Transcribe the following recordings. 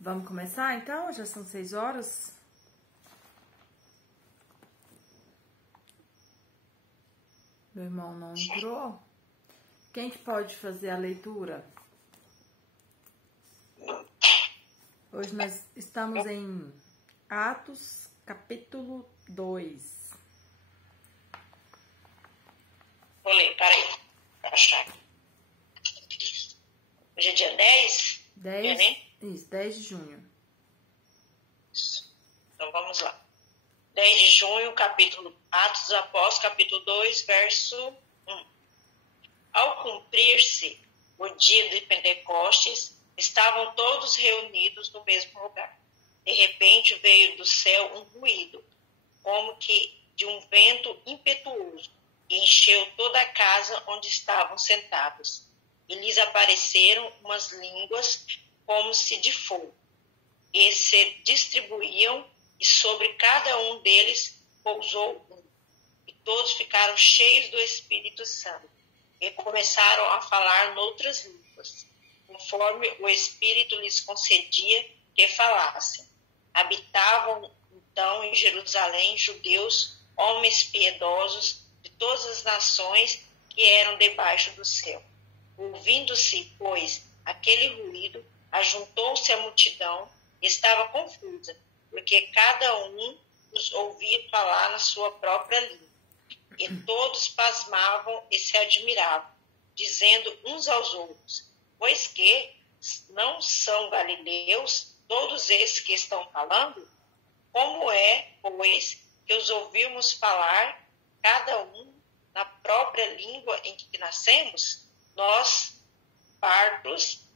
Vamos começar então? Já são 6 horas. Meu irmão não entrou. Quem que pode fazer a leitura? Hoje nós estamos em Atos, capítulo 2. Vou ler, peraí. Pra achar aqui. Hoje é dia 10? 10, isso, 10 de junho. Então vamos lá. 10 de junho, capítulo Atos dos Apóstolos, capítulo 2, verso 1. Ao cumprir-se o dia de Pentecostes, estavam todos reunidos no mesmo lugar. De repente veio do céu um ruído, como que de um vento impetuoso, e encheu toda a casa onde estavam sentados. E lhes apareceram umas línguas como se de fogo, e se distribuíam, e sobre cada um deles pousou um. E todos ficaram cheios do Espírito Santo, e começaram a falar noutras línguas, conforme o Espírito lhes concedia que falassem. Habitavam então em Jerusalém judeus, homens piedosos de todas as nações que eram debaixo do céu. Ouvindo-se, pois, aquele ruído, ajuntou-se a multidão e estava confusa, porque cada um os ouvia falar na sua própria língua. E todos pasmavam e se admiravam, dizendo uns aos outros: pois que não são galileus todos esses que estão falando? Como é, pois, que os ouvimos falar, cada um na própria língua em que nascemos? Nós, partos,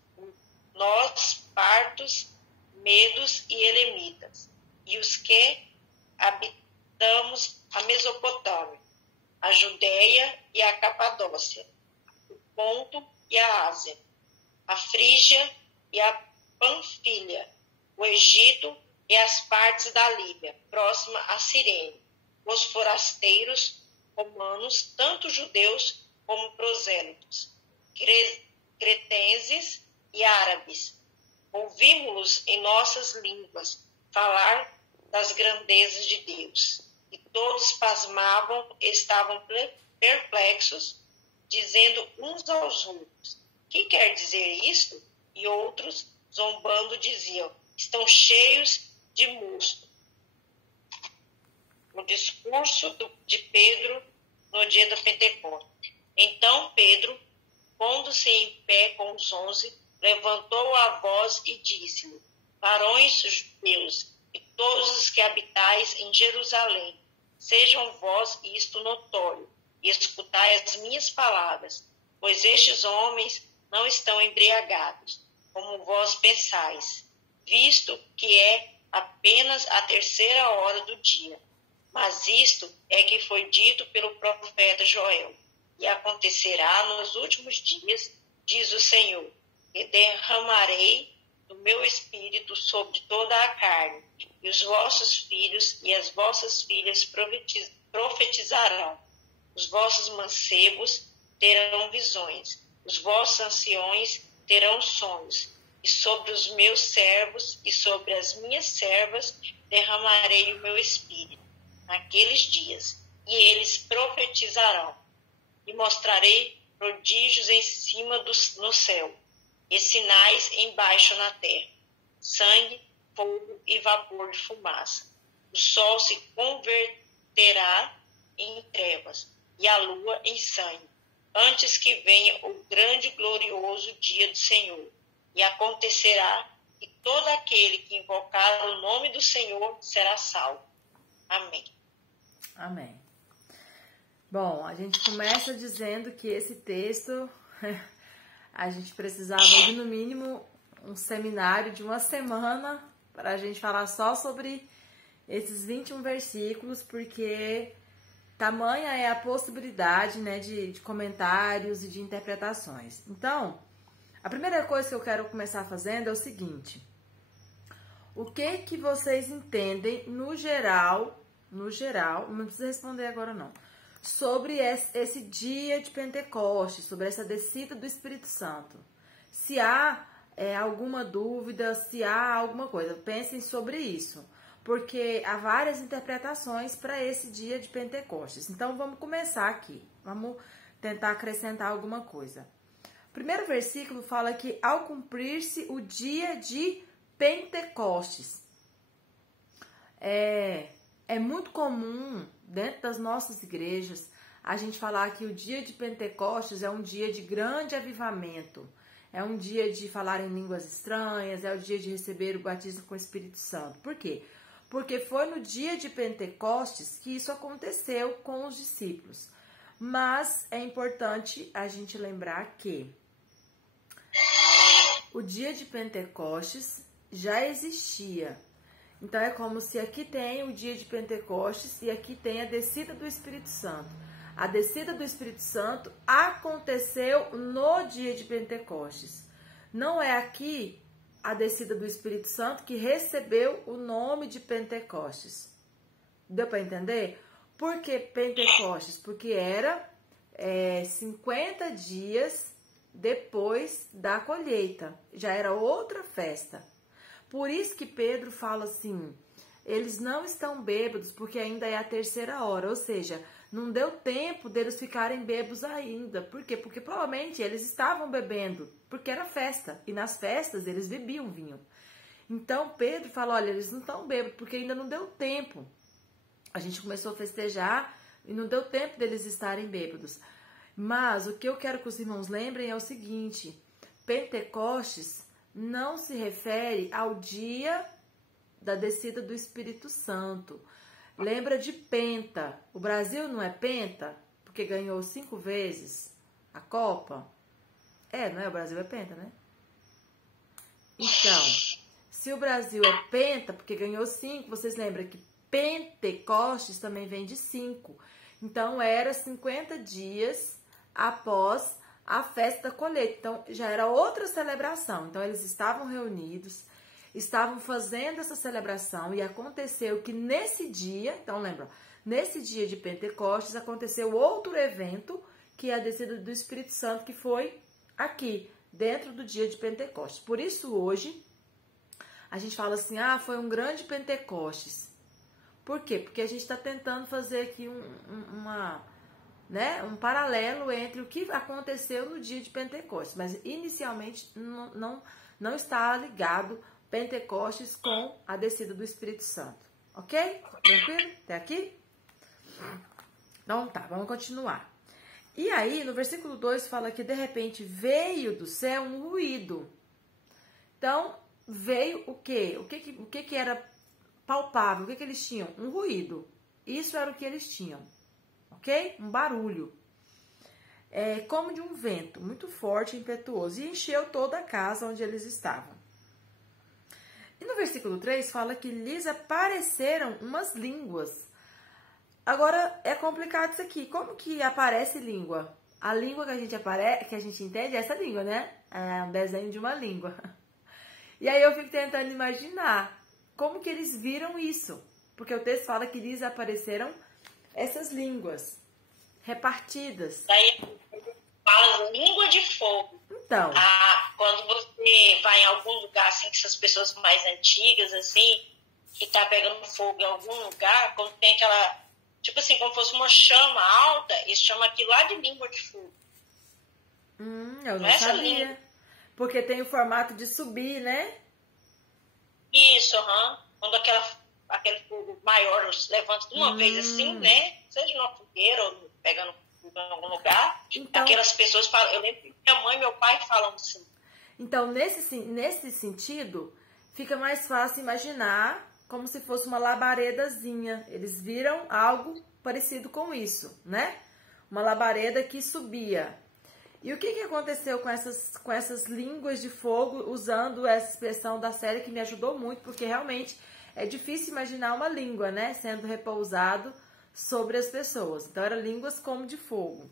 medos e elemitas, e os que habitamos a Mesopotâmia, a Judéia e a Capadócia, o Ponto e a Ásia, a Frígia e a Panfilha, o Egito e as partes da Líbia, próxima a Cirene, os forasteiros romanos, tanto judeus como prosélitos, cretenses e árabes. Ouvimos-los em nossas línguas falar das grandezas de Deus. E todos pasmavam e estavam perplexos, dizendo uns aos outros: que quer dizer isto? E outros, zombando, diziam: estão cheios de mosto. No discurso de Pedro no dia da Pentecostes. Então Pedro, pondo-se em pé com os 11, levantou a voz e disse-lhe: varões judeus, e todos os que habitais em Jerusalém, sejam vós isto notório, e escutai as minhas palavras, pois estes homens não estão embriagados, como vós pensais, visto que é apenas a 3ª hora do dia. Mas isto é que foi dito pelo profeta Joel. E acontecerá nos últimos dias, diz o Senhor, que derramarei do meu espírito sobre toda a carne, e os vossos filhos e as vossas filhas profetizarão, os vossos mancebos terão visões, os vossos anciões terão sonhos, e sobre os meus servos e sobre as minhas servas derramarei o meu espírito naqueles dias, e eles profetizarão, e mostrarei prodígios em cima no céu, e sinais embaixo na terra, sangue, fogo e vapor de fumaça. O sol se converterá em trevas, e a lua em sangue, antes que venha o grande e glorioso dia do Senhor. E acontecerá que todo aquele que invocar o nome do Senhor será salvo. Amém. Amém. Bom, a gente começa dizendo que esse texto a gente precisava de, no mínimo, um seminário de uma semana para a gente falar só sobre esses 21 versículos, porque tamanha é a possibilidade, né, de comentários e de interpretações. Então, a primeira coisa que eu quero começar fazendo é o seguinte: o que vocês entendem no geral, não precisa responder agora não, sobre esse dia de Pentecostes, sobre essa descida do Espírito Santo? Se há alguma dúvida, se há alguma coisa. Pensem sobre isso, porque há várias interpretações para esse dia de Pentecostes. Então, vamos começar aqui. Vamos tentar acrescentar alguma coisa. O primeiro versículo fala que ao cumprir-se o dia de Pentecostes. É muito comum, dentro das nossas igrejas, a gente falar que o dia de Pentecostes é um dia de grande avivamento. É um dia de falar em línguas estranhas, é o dia de receber o batismo com o Espírito Santo. Por quê? Porque foi no dia de Pentecostes que isso aconteceu com os discípulos. Mas é importante a gente lembrar que o dia de Pentecostes já existia. Então é como se aqui tem o dia de Pentecostes e aqui tem a descida do Espírito Santo. A descida do Espírito Santo aconteceu no dia de Pentecostes. Não é aqui a descida do Espírito Santo que recebeu o nome de Pentecostes. Deu para entender? Por que Pentecostes? Porque era 50 dias depois da colheita. Já era outra festa. Por isso que Pedro fala assim, eles não estão bêbados porque ainda é a 3ª hora, ou seja, não deu tempo deles ficarem bêbados ainda. Por quê? Porque provavelmente eles estavam bebendo, porque era festa, e nas festas eles bebiam vinho. Então Pedro fala, olha, eles não estão bêbados porque ainda não deu tempo. A gente começou a festejar e não deu tempo deles estarem bêbados. Mas o que eu quero que os irmãos lembrem é o seguinte, Pentecostes não se refere ao dia da descida do Espírito Santo. Lembra de penta. O Brasil não é penta? Porque ganhou 5 vezes a Copa? Não é? O Brasil é penta, né? Então, se o Brasil é penta, porque ganhou 5, vocês lembram que Pentecostes também vem de 5. Então, era 50 dias após a festa da colheita. Então, já era outra celebração. Então, eles estavam reunidos, estavam fazendo essa celebração e aconteceu que nesse dia, então lembra, nesse dia de Pentecostes aconteceu outro evento, que é a descida do Espírito Santo, que foi aqui, dentro do dia de Pentecostes. Por isso hoje, a gente fala assim, foi um grande Pentecostes. Por quê? Porque a gente está tentando fazer aqui um paralelo entre o que aconteceu no dia de Pentecostes, mas inicialmente não está ligado Pentecostes com a descida do Espírito Santo. Ok? Tranquilo? Até aqui? Então tá, vamos continuar. E aí, no versículo 2 fala que de repente veio do céu um ruído. Então, veio o quê? O que era palpável? O que eles tinham? Um ruído. Isso era o que eles tinham. Ok? Um barulho. Como de um vento muito forte e impetuoso. E encheu toda a casa onde eles estavam. E no versículo 3 fala que lhes apareceram umas línguas. Agora, é complicado isso aqui. Como que aparece língua? A língua que a gente entende é essa língua, né? É um desenho de uma língua. E aí eu fico tentando imaginar como que eles viram isso. Porque o texto fala que lhes apareceram essas línguas repartidas. Daí fala língua de fogo. Então. Quando você vai em algum lugar, assim, que essas pessoas mais antigas, assim, que tá pegando fogo em algum lugar, quando tem aquela, tipo assim, como fosse uma chama alta, eles chamam aquilo lá de língua de fogo. Eu não sabia. Porque tem o formato de subir, né? Isso, quando aquele fogo maior levanta de uma vez assim, né? Seja numa fogueira ou pegando fogo em algum lugar. Então, aquelas pessoas falam, eu lembro que minha mãe e meu pai falam assim. Então, nesse sentido, fica mais fácil imaginar como se fosse uma labaredazinha. Eles viram algo parecido com isso, né? Uma labareda que subia. E o que aconteceu com essas línguas de fogo, usando essa expressão da série que me ajudou muito, porque realmente é difícil imaginar uma língua, né, sendo repousado sobre as pessoas. Então, eram línguas como de fogo.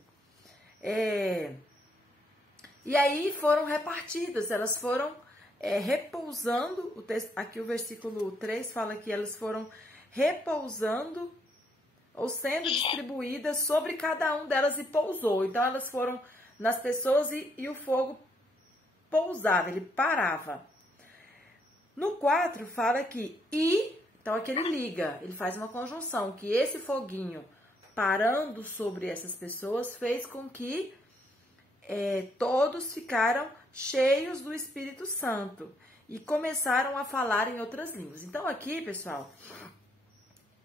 E aí foram repartidas, elas foram repousando, aqui o versículo 3 fala que elas foram repousando ou sendo distribuídas sobre cada um delas e pousou. Então, elas foram nas pessoas e o fogo pousava, ele parava. No 4 fala que então aqui ele liga, ele faz uma conjunção, que esse foguinho parando sobre essas pessoas fez com que todos ficaram cheios do Espírito Santo e começaram a falar em outras línguas. Então aqui, pessoal,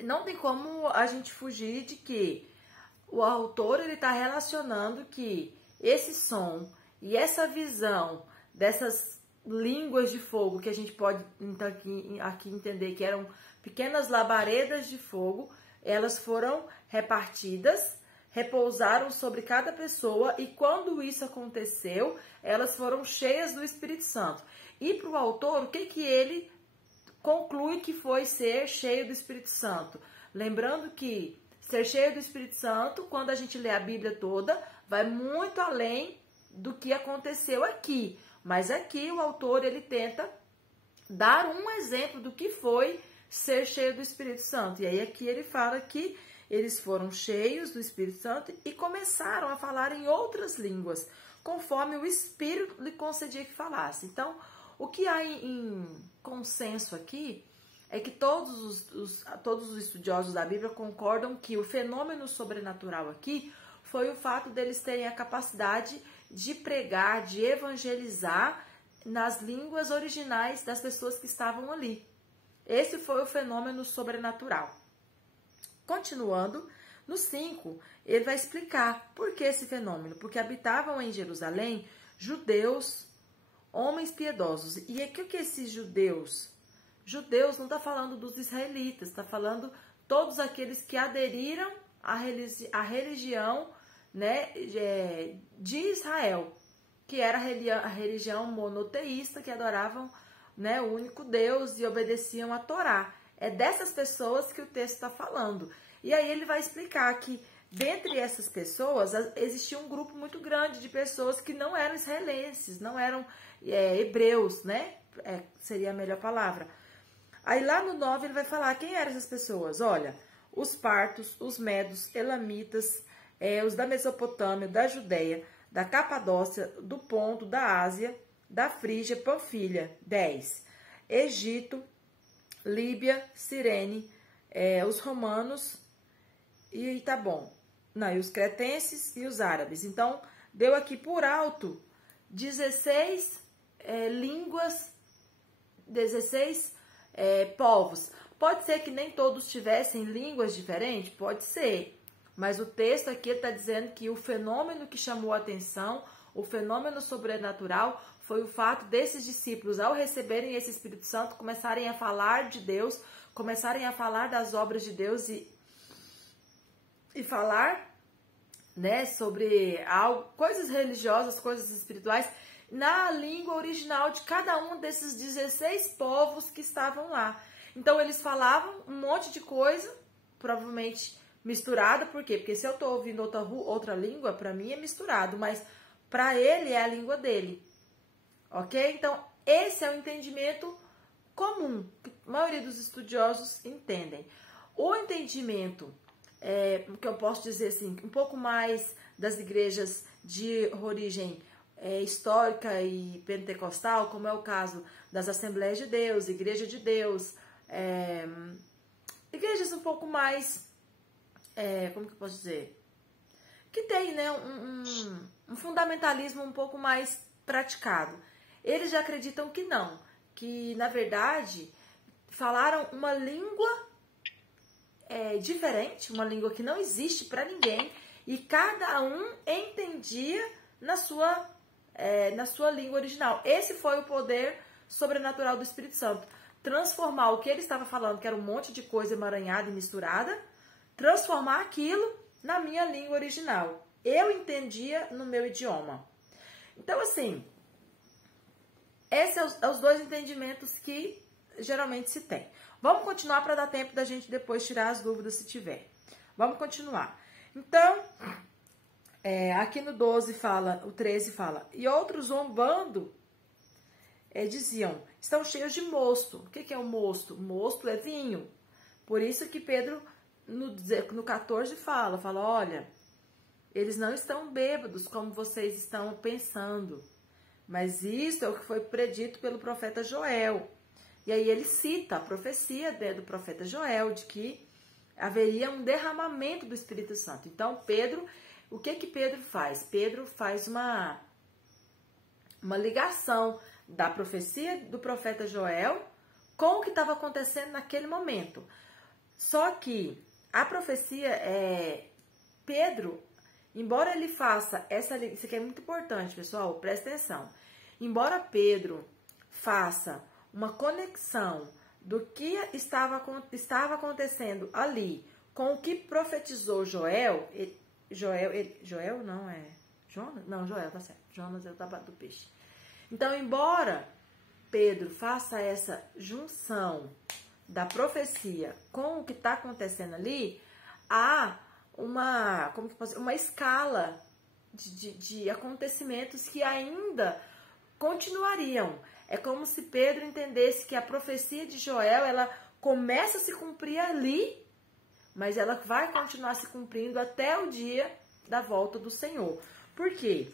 não tem como a gente fugir de que o autor ele está relacionando que esse som e essa visão dessas línguas de fogo, que a gente pode então, aqui entender que eram pequenas labaredas de fogo, elas foram repartidas, repousaram sobre cada pessoa, e quando isso aconteceu, elas foram cheias do Espírito Santo. E para o autor, o que ele conclui que foi ser cheio do Espírito Santo? Lembrando que ser cheio do Espírito Santo, quando a gente lê a Bíblia toda, vai muito além do que aconteceu aqui. Mas aqui o autor ele tenta dar um exemplo do que foi ser cheio do Espírito Santo. E aí aqui ele fala que eles foram cheios do Espírito Santo e começaram a falar em outras línguas, conforme o Espírito lhe concedia que falasse. Então, o que há em consenso aqui é que todos os estudiosos da Bíblia concordam que o fenômeno sobrenatural aqui foi o fato deles terem a capacidade de pregar, de evangelizar nas línguas originais das pessoas que estavam ali. Esse foi o fenômeno sobrenatural. Continuando, no 5, ele vai explicar por que esse fenômeno. Porque habitavam em Jerusalém judeus, homens piedosos. E aqui o que esses judeus? Judeus não está falando dos israelitas, está falando todos aqueles que aderiram à religião, né, de Israel, que era a religião monoteísta, que adoravam, né, o único Deus e obedeciam a Torá. É dessas pessoas que o texto está falando. E aí ele vai explicar que dentre essas pessoas existia um grupo muito grande de pessoas que não eram israelenses, não eram hebreus, né? Seria a melhor palavra. Aí lá no 9 ele vai falar quem eram essas pessoas. Olha, os partos, os medos, elamitas, os da Mesopotâmia, da Judéia, da Capadócia, do Ponto, da Ásia, da Frígia, Panfilha. 10. Egito, Líbia, Cirene, os romanos e tá bom. Não, e os cretenses e os árabes. Então, deu aqui por alto 16 línguas, 16 povos. Pode ser que nem todos tivessem línguas diferentes? Pode ser. Mas o texto aqui está dizendo que o fenômeno que chamou a atenção, o fenômeno sobrenatural, foi o fato desses discípulos, ao receberem esse Espírito Santo, começarem a falar de Deus, começarem a falar das obras de Deus e falar, né, sobre coisas religiosas, coisas espirituais, na língua original de cada um desses 16 povos que estavam lá. Então, eles falavam um monte de coisa, provavelmente misturada. Por quê? Porque se eu estou ouvindo outra língua, para mim é misturado, mas para ele é a língua dele. Ok? Então, esse é o entendimento comum, que a maioria dos estudiosos entendem. O entendimento, que eu posso dizer assim, um pouco mais das igrejas de origem histórica e pentecostal, como é o caso das Assembleias de Deus, Igreja de Deus, igrejas um pouco mais, como que eu posso dizer? Que tem, né, um fundamentalismo um pouco mais praticado. Eles já acreditam que não, que na verdade falaram uma língua diferente, uma língua que não existe para ninguém, e cada um entendia na sua língua original. Esse foi o poder sobrenatural do Espírito Santo. Transformar o que ele estava falando, que era um monte de coisa emaranhada e misturada, transformar aquilo na minha língua original. Eu entendia no meu idioma. Então, assim, esses são os dois entendimentos que geralmente se tem. Vamos continuar para dar tempo da gente depois tirar as dúvidas se tiver. Vamos continuar. Então, aqui no 12 fala, o 13 fala, e outros zombando diziam, estão cheios de mosto. O que é o mosto? Mosto é vinho. Por isso que Pedro, no 14, fala, olha, eles não estão bêbados como vocês estão pensando. mas isso é o que foi predito pelo profeta Joel. E aí ele cita a profecia do profeta Joel de que haveria um derramamento do Espírito Santo. Então, Pedro, o que Pedro faz? Pedro faz uma ligação da profecia do profeta Joel com o que estava acontecendo naquele momento. Só que a profecia Pedro, embora ele faça isso aqui é muito importante, pessoal, presta atenção. Embora Pedro faça uma conexão do que estava acontecendo ali com o que profetizou Joel. Joel não é Jonas? Não, Joel, tá certo. Jonas é o do peixe. Então, embora Pedro faça essa junção da profecia com o que está acontecendo ali, há uma escala de acontecimentos que ainda continuariam. É como se Pedro entendesse que a profecia de Joel, ela começa a se cumprir ali, mas ela vai continuar se cumprindo até o dia da volta do Senhor. Por quê?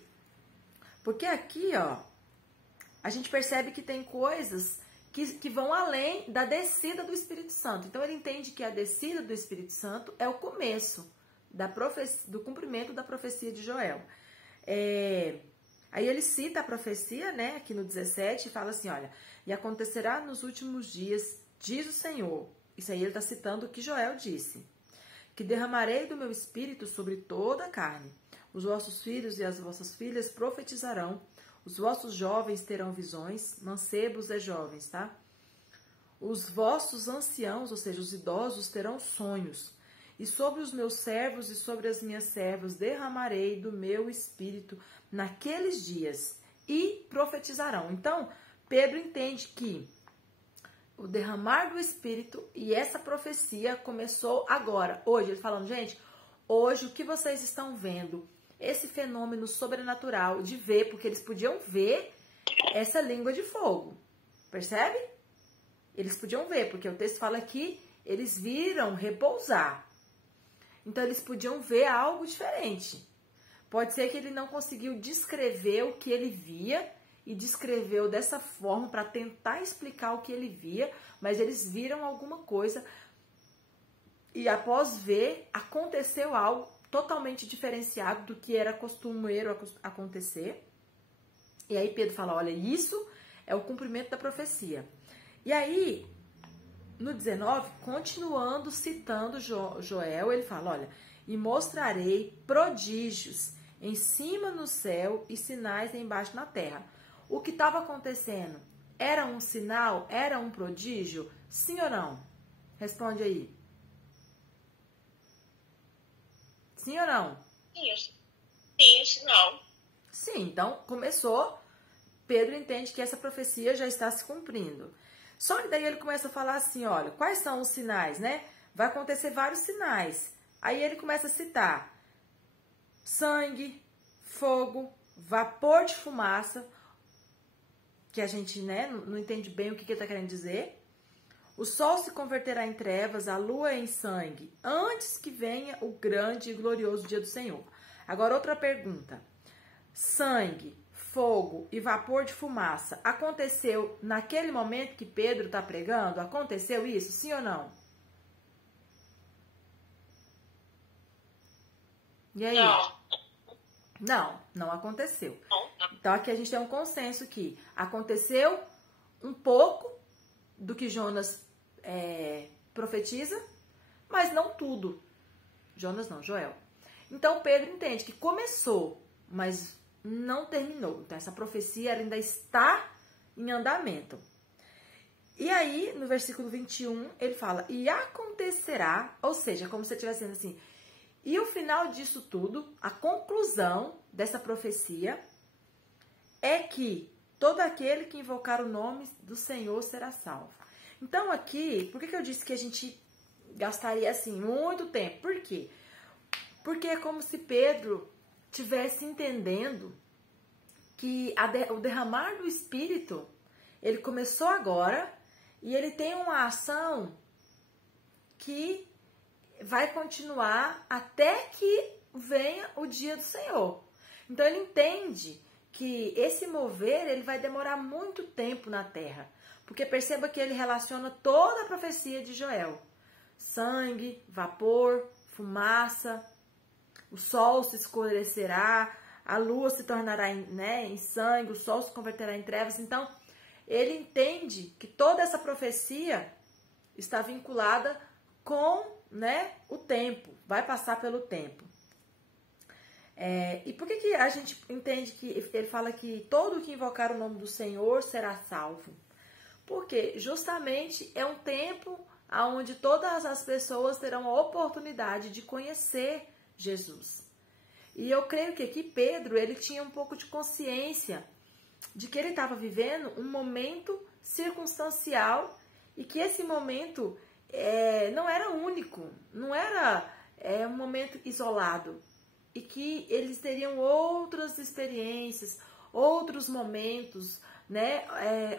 Porque aqui, ó, a gente percebe que tem coisas que vão além da descida do Espírito Santo. Então, ele entende que a descida do Espírito Santo é o começo do cumprimento da profecia de Joel. Aí ele cita a profecia, né, aqui no 17, e fala assim, olha, e acontecerá nos últimos dias, diz o Senhor. Isso aí ele está citando o que Joel disse. Que derramarei do meu espírito sobre toda a carne. Os vossos filhos e as vossas filhas profetizarão. Os vossos jovens terão visões, mancebos jovens, tá? Os vossos anciãos, ou seja, os idosos, terão sonhos. E sobre os meus servos e sobre as minhas servas derramarei do meu espírito naqueles dias e profetizarão. Então, Pedro entende que o derramar do Espírito e essa profecia começou agora, hoje. Ele falando, gente, hoje o que vocês estão vendo, esse fenômeno sobrenatural de ver, porque eles podiam ver essa língua de fogo, percebe? Eles podiam ver, porque o texto fala que eles viram repousar. Então, eles podiam ver algo diferente. Pode ser que ele não conseguiu descrever o que ele via e descreveu dessa forma para tentar explicar o que ele via, mas eles viram alguma coisa e após ver, aconteceu algo totalmente diferenciado do que era costumeiro acontecer. E aí Pedro fala, olha, isso é o cumprimento da profecia. E aí, no 19, continuando citando Joel, ele fala, olha, e mostrarei prodígios em cima no céu e sinais embaixo na terra. O que estava acontecendo era um sinal? Era um prodígio? Sim ou não? Responde aí. Sim ou não? Sim, sinal. Sim, então começou. Pedro entende que essa profecia já está se cumprindo. Só que daí ele começa a falar assim, olha, quais são os sinais, né? Vai acontecer vários sinais. Aí ele começa a citar sangue, fogo, vapor de fumaça, que a gente, né, não entende bem o que ele está querendo dizer. O sol se converterá em trevas, a lua em sangue, antes que venha o grande e glorioso dia do Senhor. Agora, outra pergunta. Sangue, fogo e vapor de fumaça aconteceu naquele momento que Pedro está pregando? Aconteceu isso, sim ou não? E aí? Não aconteceu. Então aqui a gente tem um consenso que aconteceu um pouco do que Jonas profetiza, mas não tudo. Jonas não, Joel. Então Pedro entende que começou, mas não terminou. Então essa profecia ainda está em andamento. E aí, no versículo 21, ele fala, e acontecerá, ou seja, como se estivesse dizendo assim, e o final disso tudo, a conclusão dessa profecia, é que todo aquele que invocar o nome do Senhor será salvo. Então aqui, por que eu disse que a gente gastaria assim muito tempo? Por quê? Porque é como se Pedro tivesse entendendo que o derramar do Espírito, ele começou agora e ele tem uma ação que vai continuar até que venha o dia do Senhor. Então ele entende que esse mover ele vai demorar muito tempo na terra. Porque perceba que ele relaciona toda a profecia de Joel. Sangue, vapor, fumaça, o sol se escurecerá, a lua se tornará em sangue, o sol se converterá em trevas. Então, ele entende que toda essa profecia está vinculada com, o tempo, vai passar pelo tempo. E por que a gente entende que ele fala que todo que invocar o nome do Senhor será salvo? Porque justamente é um tempo onde todas as pessoas terão a oportunidade de conhecer Jesus. E eu creio que aqui Pedro, ele tinha um pouco de consciência de que ele estava vivendo um momento circunstancial e que esse momento não era único, não era um momento isolado. E que eles teriam outras experiências, outros momentos,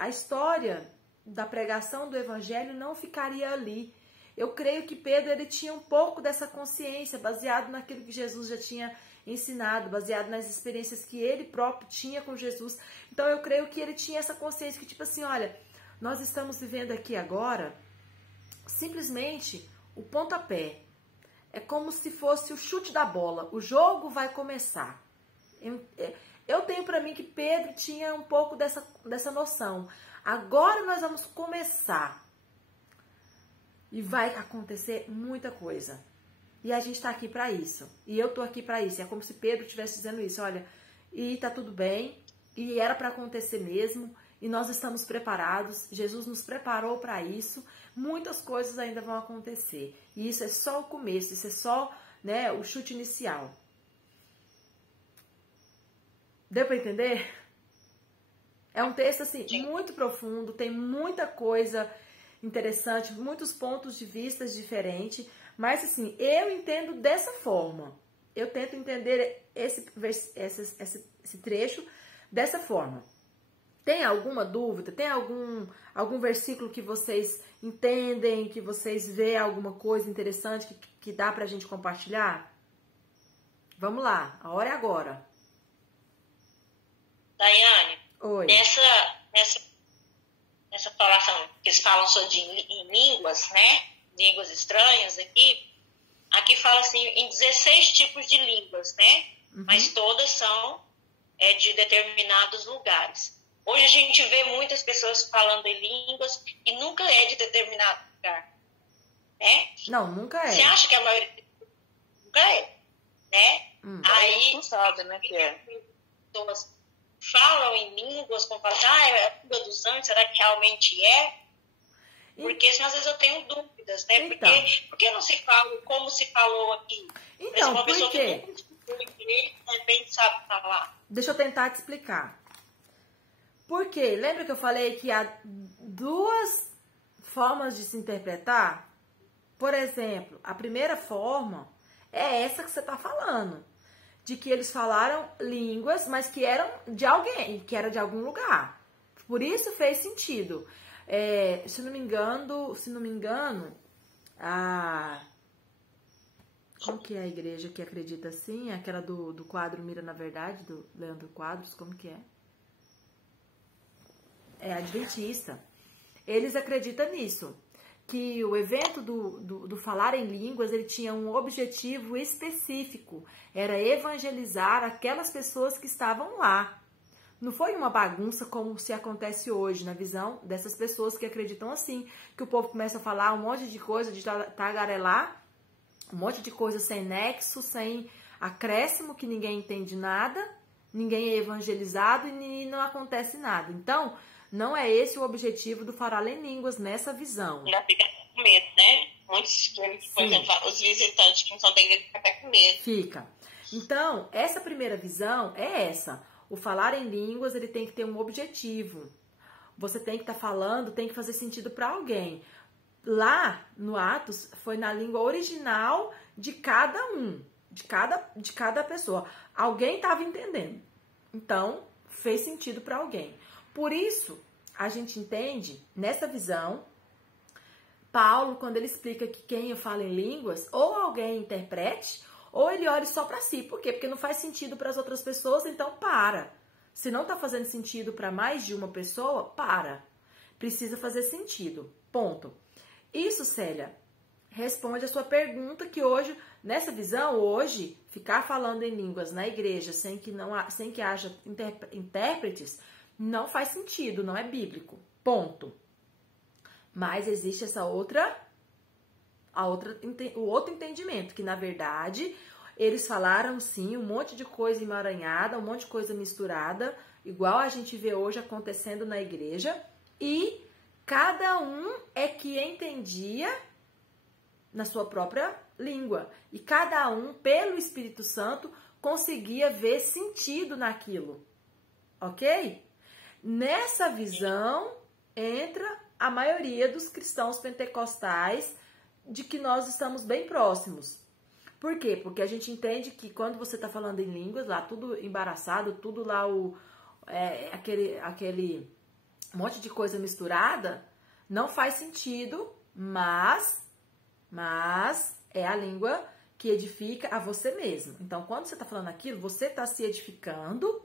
a história da pregação do evangelho não ficaria ali. Eu creio que Pedro ele tinha um pouco dessa consciência, baseado naquilo que Jesus já tinha ensinado, baseado nas experiências que ele próprio tinha com Jesus. Então eu creio que ele tinha essa consciência que tipo assim, olha, nós estamos vivendo aqui agora simplesmente o pontapé. É como se fosse o chute da bola. O jogo vai começar. Eu tenho para mim que Pedro tinha um pouco dessa noção. Agora nós vamos começar. E vai acontecer muita coisa. E a gente está aqui para isso. E eu estou aqui para isso. É como se Pedro estivesse dizendo isso. Olha, e tá tudo bem. E era para acontecer mesmo. E nós estamos preparados. Jesus nos preparou para isso. Muitas coisas ainda vão acontecer. E isso é só o começo. Isso é só, o chute inicial. Deu para entender? É um texto assim muito profundo. Tem muita coisa interessante. Muitos pontos de vista diferentes. Mas assim, eu entendo dessa forma. Eu tento entender esse trecho dessa forma. Tem alguma dúvida? Tem algum versículo que vocês entendem, que vocês vê alguma coisa interessante que dá pra gente compartilhar? Vamos lá, a hora é agora. Daiane, oi. Nessa falação que eles falam sobre em línguas, línguas estranhas aqui fala assim em 16 tipos de línguas, Uhum. Mas todas são de determinados lugares. Hoje a gente vê muitas pessoas falando em línguas e nunca é de determinado lugar, Não, nunca é. Você acha que a maioria nunca é, Aí tu sabe, que é. Pessoas falam em línguas como falam, é a língua dos anjos, será que realmente é? Porque às vezes eu tenho dúvidas, Então. Porque não se fala como se falou aqui? Então, uma pessoa por quê? que nunca estudou inglês, de repente sabe falar. Deixa eu tentar te explicar. Por quê? Lembra que eu falei que há duas formas de se interpretar? Por exemplo, a primeira forma é essa que você está falando. De que eles falaram línguas, mas que eram de alguém, que era de algum lugar. Por isso fez sentido. Se não me engano, como que é a igreja que acredita assim? Aquela do quadro Mira na Verdade, do Leandro Quadros, como que é? É adventista. Eles acreditam nisso, que o evento do falar em línguas, ele tinha um objetivo específico, era evangelizar aquelas pessoas que estavam lá. Não foi uma bagunça como se acontece hoje, na visão dessas pessoas que acreditam assim, que o povo começa a falar um monte de coisa, de tagarelar, um monte de coisa sem nexo, sem acréscimo, que ninguém entende nada, ninguém é evangelizado e não acontece nada. Então, não é esse o objetivo do falar em línguas nessa visão. Já fica com medo, Muitos, por exemplo, os visitantes que não são da igreja ficam até com medo. Fica. Então, essa primeira visão é essa. O falar em línguas, ele tem que ter um objetivo. Você tem que estar falando, tem que fazer sentido para alguém. Lá, no Atos, foi na língua original de cada um, de cada pessoa. Alguém estava entendendo. Então, fez sentido para alguém. Por isso, a gente entende, nessa visão, Paulo, quando ele explica que quem fala em línguas, ou alguém interprete, ou ele olhe só para si. Por quê? Porque não faz sentido para as outras pessoas, então para. Se não está fazendo sentido para mais de uma pessoa, para. Precisa fazer sentido. Ponto. Isso, Célia, responde a sua pergunta que hoje, nessa visão, hoje, ficar falando em línguas na igreja sem que haja intérpretes, não faz sentido, não é bíblico. Ponto. Mas existe o outro entendimento, que na verdade eles falaram sim um monte de coisa emaranhada, um monte de coisa misturada, igual a gente vê hoje acontecendo na igreja, e cada um é que entendia na sua própria língua. E cada um, pelo Espírito Santo, conseguia ver sentido naquilo. Ok? Nessa visão entra a maioria dos cristãos pentecostais, de que nós estamos bem próximos. Por quê? Porque a gente entende que quando você está falando em línguas, lá tudo embaraçado, tudo lá aquele monte de coisa misturada, não faz sentido, mas é a língua que edifica a você mesmo. Então, quando você está falando aquilo, você está se edificando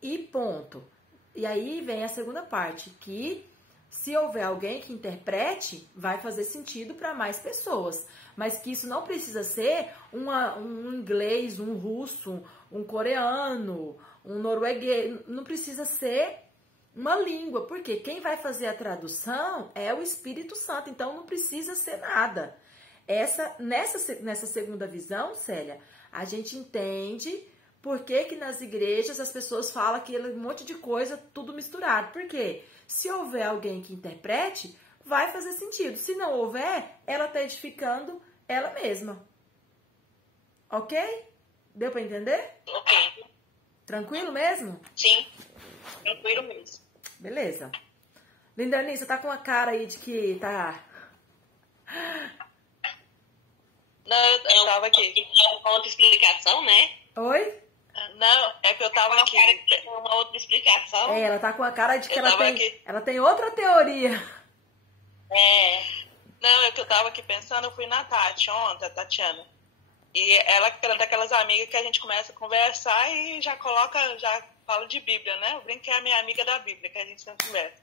e ponto. E aí vem a segunda parte, que se houver alguém que interprete, vai fazer sentido para mais pessoas. Mas que isso não precisa ser um inglês, um russo, um coreano, um norueguês. Não precisa ser uma língua, porque quem vai fazer a tradução é o Espírito Santo. Então não precisa ser nada. Nessa segunda visão, Célia, a gente entende por que nas igrejas as pessoas falam aquele monte de coisa tudo misturado. Por quê? Se houver alguém que interprete, vai fazer sentido. Se não houver, ela está edificando ela mesma. Ok? Deu para entender? Ok. Tranquilo mesmo? Sim, tranquilo mesmo. Beleza. Lindani, você tá com a cara aí de que tá... Não, eu tava aqui. Uma outra explicação, né? Oi? Não, é que eu tava aqui. Uma outra explicação. Ela tá com a cara de que ela tem outra teoria. Não, é que eu tava aqui pensando, eu fui na Tati ontem, a Tatiana. E ela era daquelas amigas que a gente começa a conversar e já fala de Bíblia, né? Eu brinco que é a minha amiga da Bíblia, que a gente sempre conversa.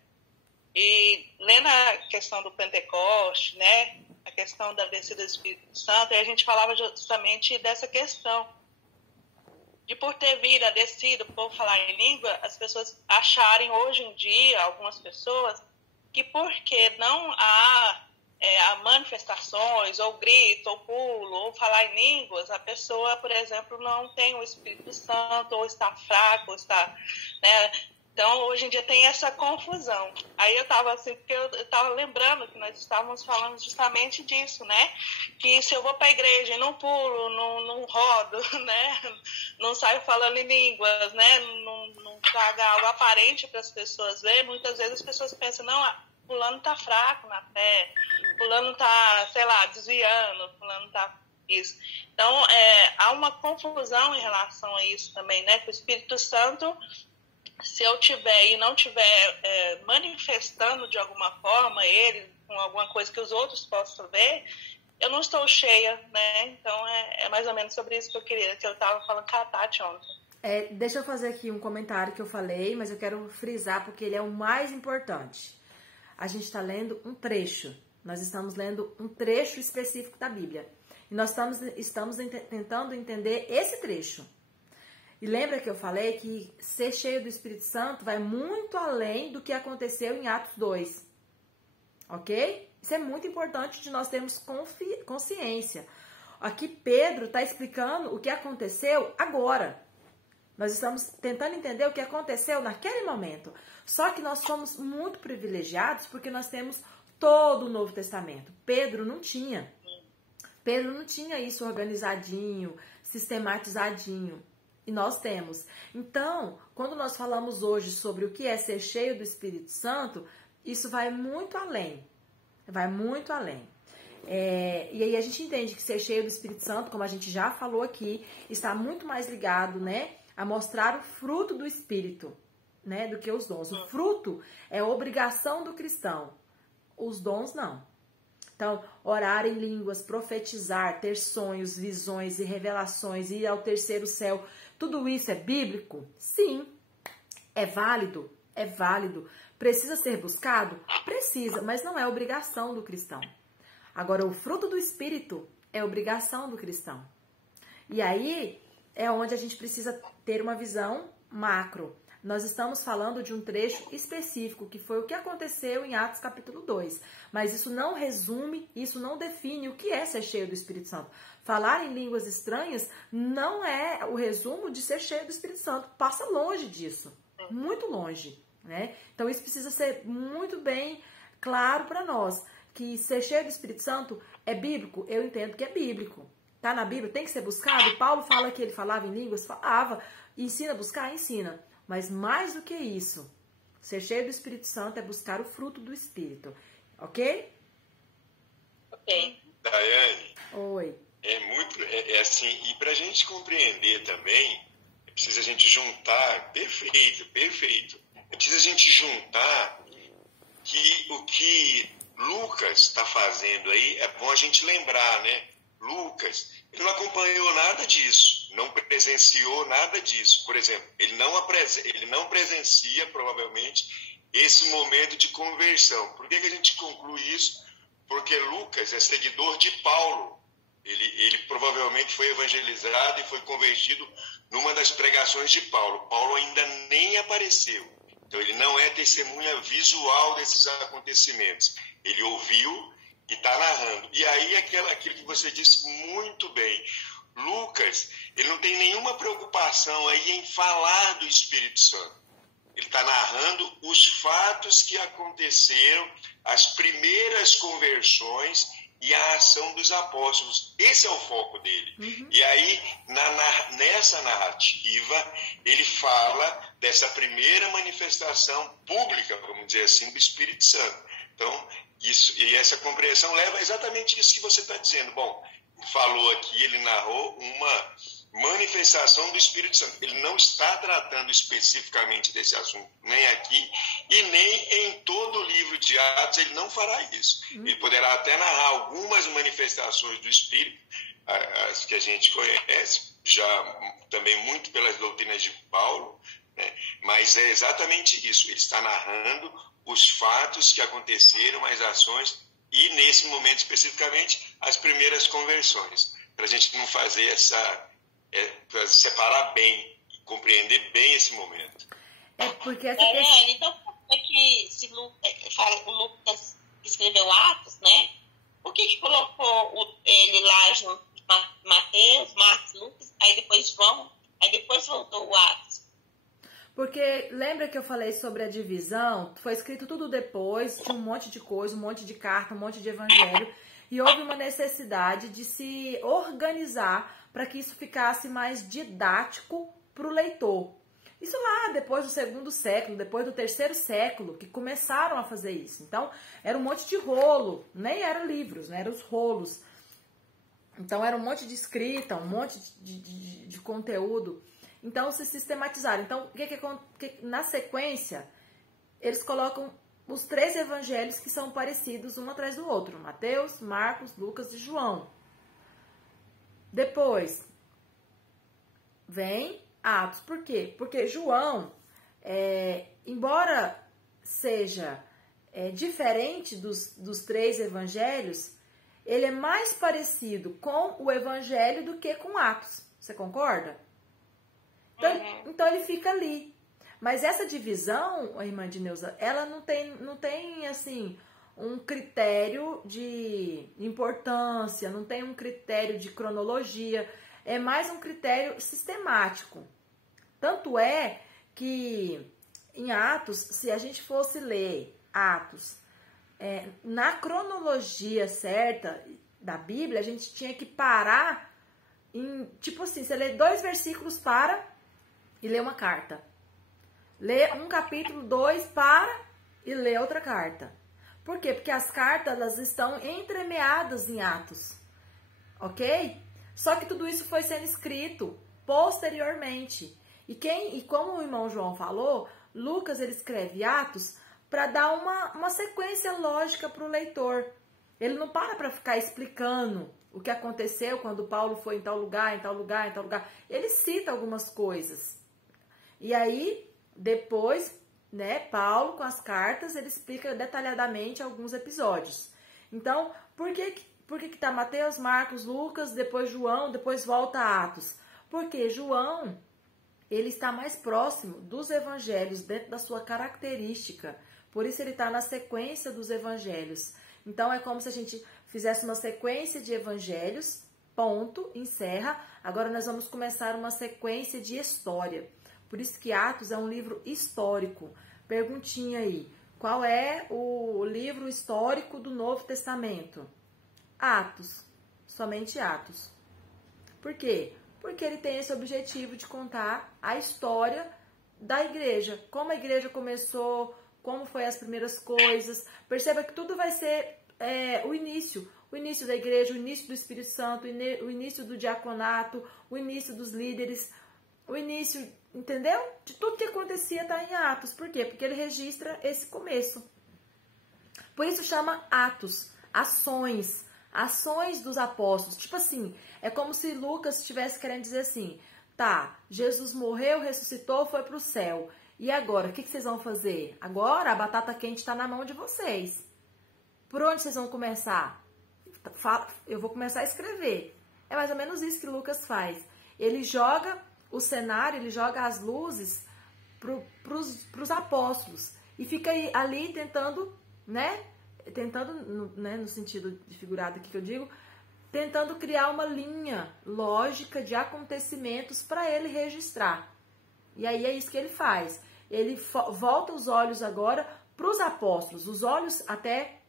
E lendo a questão do Pentecoste, né? A questão da descida do Espírito Santo, e a gente falava justamente dessa questão. De por ter vindo a descida, por falar em língua, as pessoas acharem hoje em dia, algumas pessoas, que porque não há manifestações, ou grito, ou pulo, ou falar em línguas, a pessoa, por exemplo, não tem o Espírito Santo, ou está fraca, ou está... né? Então, hoje em dia tem essa confusão. Aí eu estava assim, porque eu estava lembrando que nós estávamos falando justamente disso, né? Que se eu vou para a igreja e não pulo, não rodo, né? Não saio falando em línguas, né? Não traga algo aparente para as pessoas verem, muitas vezes as pessoas pensam, não, fulano está fraco na fé, fulano está, sei lá, desviando, fulano está isso. Então, há uma confusão em relação a isso também, né? Que o Espírito Santo... Se eu tiver e não tiver manifestando de alguma forma ele, com alguma coisa que os outros possam ver, eu não estou cheia, né? Então, é mais ou menos sobre isso que eu estava falando com a Tati ontem. Deixa eu fazer aqui um comentário que eu falei, mas eu quero frisar porque ele é o mais importante. A gente está lendo um trecho. Nós estamos lendo um trecho específico da Bíblia. E nós estamos tentando entender esse trecho. E lembra que eu falei que ser cheio do Espírito Santo vai muito além do que aconteceu em Atos 2. Ok? Isso é muito importante de nós termos consciência. Aqui Pedro está explicando o que aconteceu agora. Nós estamos tentando entender o que aconteceu naquele momento. Só que nós somos muito privilegiados porque nós temos todo o Novo Testamento. Pedro não tinha. Pedro não tinha isso organizadinho, sistematizadinho. E nós temos. Então, quando nós falamos hoje sobre o que é ser cheio do Espírito Santo, isso vai muito além. Vai muito além. E aí a gente entende que ser cheio do Espírito Santo, como a gente já falou aqui, está muito mais ligado, né, a mostrar o fruto do Espírito, né, do que os dons. O fruto é obrigação do cristão. Os dons não. Então, orar em línguas, profetizar, ter sonhos, visões e revelações, ir ao terceiro céu, tudo isso é bíblico? Sim. É válido? É válido. Precisa ser buscado? Precisa, mas não é obrigação do cristão. Agora, o fruto do Espírito é obrigação do cristão. E aí é onde a gente precisa ter uma visão macro. Nós estamos falando de um trecho específico, que foi o que aconteceu em Atos capítulo 2. Mas isso não resume, isso não define o que é ser cheio do Espírito Santo. Falar em línguas estranhas não é o resumo de ser cheio do Espírito Santo. Passa longe disso, muito longe, né? Então isso precisa ser muito bem claro para nós, que ser cheio do Espírito Santo é bíblico. Eu entendo que é bíblico. Tá na Bíblia, tem que ser buscado. Paulo fala que ele falava em línguas, falava. Ensina a buscar, ensina. Mas mais do que isso, ser cheio do Espírito Santo é buscar o fruto do Espírito. Ok? Ok. Daiane. Oi. É assim, e para a gente compreender também, é preciso a gente juntar, perfeito. É preciso a gente juntar que o que Lucas está fazendo aí, é bom a gente lembrar, né? Lucas, ele não acompanhou nada disso, não presenciou nada disso. Por exemplo, ele não presencia, provavelmente, esse momento de conversão. Por que a gente conclui isso? Porque Lucas é seguidor de Paulo. Ele provavelmente foi evangelizado e foi convertido numa das pregações de Paulo. Paulo ainda nem apareceu. Então, ele não é testemunha visual desses acontecimentos. Ele ouviu e está narrando. E aí, aquilo que você disse muito bem. Lucas, ele não tem nenhuma preocupação aí em falar do Espírito Santo. Ele está narrando os fatos que aconteceram, as primeiras conversões e a ação dos apóstolos. Esse é o foco dele. Uhum. E aí, nessa narrativa, ele fala dessa primeira manifestação pública, vamos dizer assim, do Espírito Santo. Então, e essa compreensão leva a exatamente isso que você está dizendo. Bom, falou aqui, ele narrou uma manifestação do Espírito Santo. Ele não está tratando especificamente desse assunto, nem aqui, e nem em todo o livro de Atos ele não fará isso. Ele poderá até narrar algumas manifestações do Espírito, as que a gente conhece, já também muito pelas doutrinas de Paulo, né? Mas é exatamente isso. Ele está narrando os fatos que aconteceram, as ações, e nesse momento especificamente, as primeiras conversões, para a gente não fazer para separar bem e compreender bem esse momento. Porque então, como é que o Lucas escreveu Atos, né? Por que colocou ele lá junto de Mateus, Marcos, Lucas, aí depois João, aí depois voltou o Atos? Porque lembra que eu falei sobre a divisão? Foi escrito tudo depois, tinha um monte de coisa, um monte de carta, um monte de evangelho, e houve uma necessidade de se organizar para que isso ficasse mais didático para o leitor. Isso lá depois do 2º século, depois do 3º século, que começaram a fazer isso. Então, era um monte de rolo, nem eram livros, né? Eram os rolos. Então, era um monte de escrita, um monte de conteúdo. Então, se sistematizaram. Então, na sequência, eles colocam os 3 evangelhos que são parecidos um atrás do outro. Mateus, Marcos, Lucas e João. Depois, vem Atos. Por quê? Porque João, embora seja diferente dos 3 evangelhos, ele é mais parecido com o evangelho do que com Atos. Você concorda? Então ele fica ali. Mas essa divisão, a irmã Dineuza, ela não tem assim, um critério de importância, não tem um critério de cronologia, é mais um critério sistemático. Tanto é que em Atos, se a gente fosse ler Atos na cronologia certa da Bíblia, a gente tinha que parar tipo assim, você lê 2 versículos, para e lê uma carta. Lê um capítulo, 2, para e lê outra carta. Por quê? Porque as cartas, elas estão entremeadas em Atos. Ok? Só que tudo isso foi sendo escrito posteriormente. E como o irmão João falou, Lucas ele escreve Atos para dar uma sequência lógica para o leitor. Ele não para ficar explicando o que aconteceu quando Paulo foi em tal lugar, em tal lugar, em tal lugar. Ele cita algumas coisas. E aí, depois, né, Paulo, com as cartas, ele explica detalhadamente alguns episódios. Então, por que tá Mateus, Marcos, Lucas, depois João, depois volta a Atos? Porque João, ele está mais próximo dos evangelhos dentro da sua característica. Por isso ele está na sequência dos evangelhos. Então, é como se a gente fizesse uma sequência de evangelhos, ponto, encerra. Agora nós vamos começar uma sequência de história. Por isso que Atos é um livro histórico. Perguntinha aí, qual é o livro histórico do Novo Testamento? Atos, somente Atos. Por quê? Porque ele tem esse objetivo de contar a história da igreja. Como a igreja começou, como foi as primeiras coisas. Perceba que tudo vai ser o início. O início da igreja, o início do Espírito Santo, o início do diaconato, o início dos líderes, o início, entendeu? De tudo que acontecia está em Atos. Por quê? Porque ele registra esse começo. Por isso chama Atos, ações dos apóstolos. Tipo assim, é como se Lucas estivesse querendo dizer assim, tá, Jesus morreu, ressuscitou, foi para o céu. E agora, o que vocês vão fazer? Agora a batata quente está na mão de vocês. Por onde vocês vão começar? Eu vou começar a escrever. É mais ou menos isso que Lucas faz. Ele joga o cenário, ele joga as luzes para os apóstolos. E fica ali tentando, né? Tentando, né, no sentido de figurado aqui que eu digo, tentando criar uma linha lógica de acontecimentos para ele registrar. E aí é isso que ele faz. Ele volta os olhos agora para os apóstolos. Os olhos até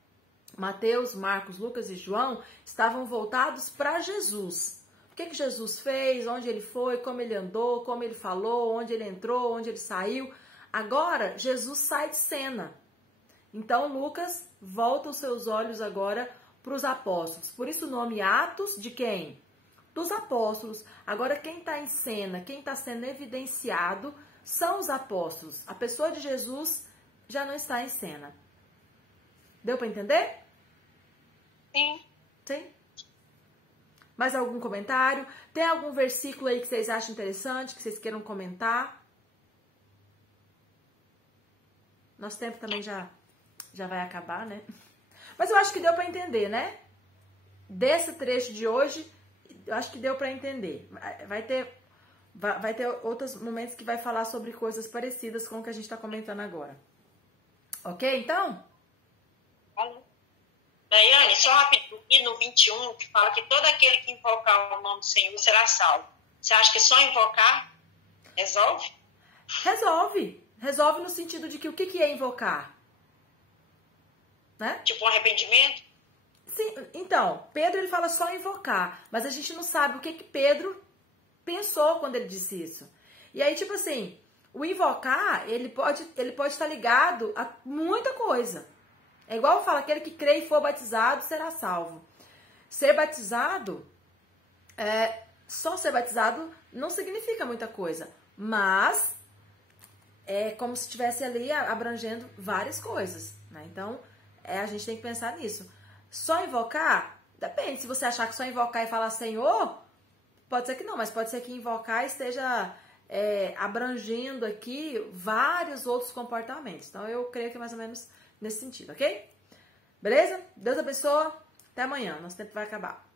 Mateus, Marcos, Lucas e João estavam voltados para Jesus. O que Jesus fez, onde ele foi, como ele andou, como ele falou, onde ele entrou, onde ele saiu. Agora, Jesus sai de cena. Então, Lucas volta os seus olhos agora para os apóstolos. Por isso o nome Atos de quem? Dos apóstolos. Agora, quem está em cena, quem está sendo evidenciado são os apóstolos. A pessoa de Jesus já não está em cena. Deu para entender? Sim. Sim? Mais algum comentário? Tem algum versículo aí que vocês acham interessante, que vocês queiram comentar? Nosso tempo também já vai acabar, né? Mas eu acho que deu para entender, né? Desse trecho de hoje, eu acho que deu para entender. Vai ter outros momentos que vai falar sobre coisas parecidas com o que a gente está comentando agora. Ok, então? Daiane, só rapidinho, no 21, que fala que todo aquele que invocar o nome do Senhor será salvo. Você acha que só invocar resolve? Resolve. Resolve no sentido de que o que é invocar? Né? Tipo um arrependimento? Sim, então, Pedro ele fala só invocar, mas a gente não sabe o que Pedro pensou quando ele disse isso. E aí, tipo assim, o invocar, ele pode estar ligado a muita coisa. É igual fala, aquele que crê e for batizado será salvo. Ser batizado, só ser batizado não significa muita coisa, mas é como se estivesse ali abrangendo várias coisas, né? Então, a gente tem que pensar nisso. Só invocar, depende. Se você achar que só invocar e falar Senhor, pode ser que não, mas pode ser que invocar esteja abrangendo aqui vários outros comportamentos. Então, eu creio que é mais ou menos nesse sentido, ok? Beleza? Deus abençoe. Até amanhã. Nosso tempo vai acabar.